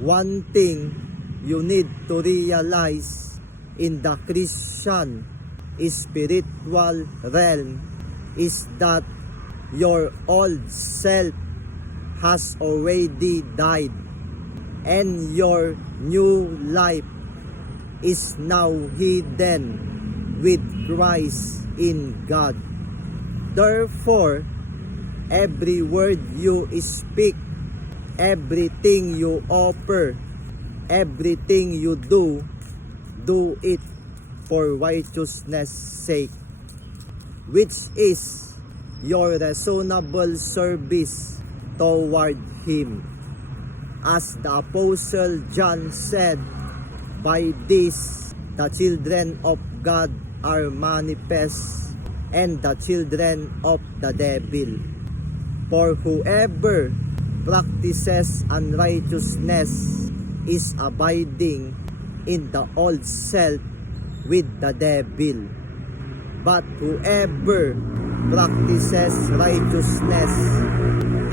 one thing you need to realize in the Christian spiritual realm is that your old self has already died and your new life is now hidden with Christ in God. Therefore, every word you speak, everything you offer, everything you do it for righteousness' sake, which is your reasonable service toward Him. As the Apostle John said, by this the children of God are manifest, and the children of the devil. For whoever practices unrighteousness is abiding in the old self with the devil. But whoever practices righteousness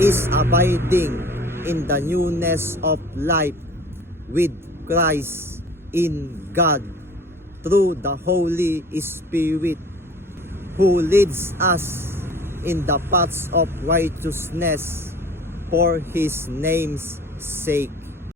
is abiding in the newness of life with Christ in God through the Holy Spirit, who leads us in the paths of righteousness for His name's sake.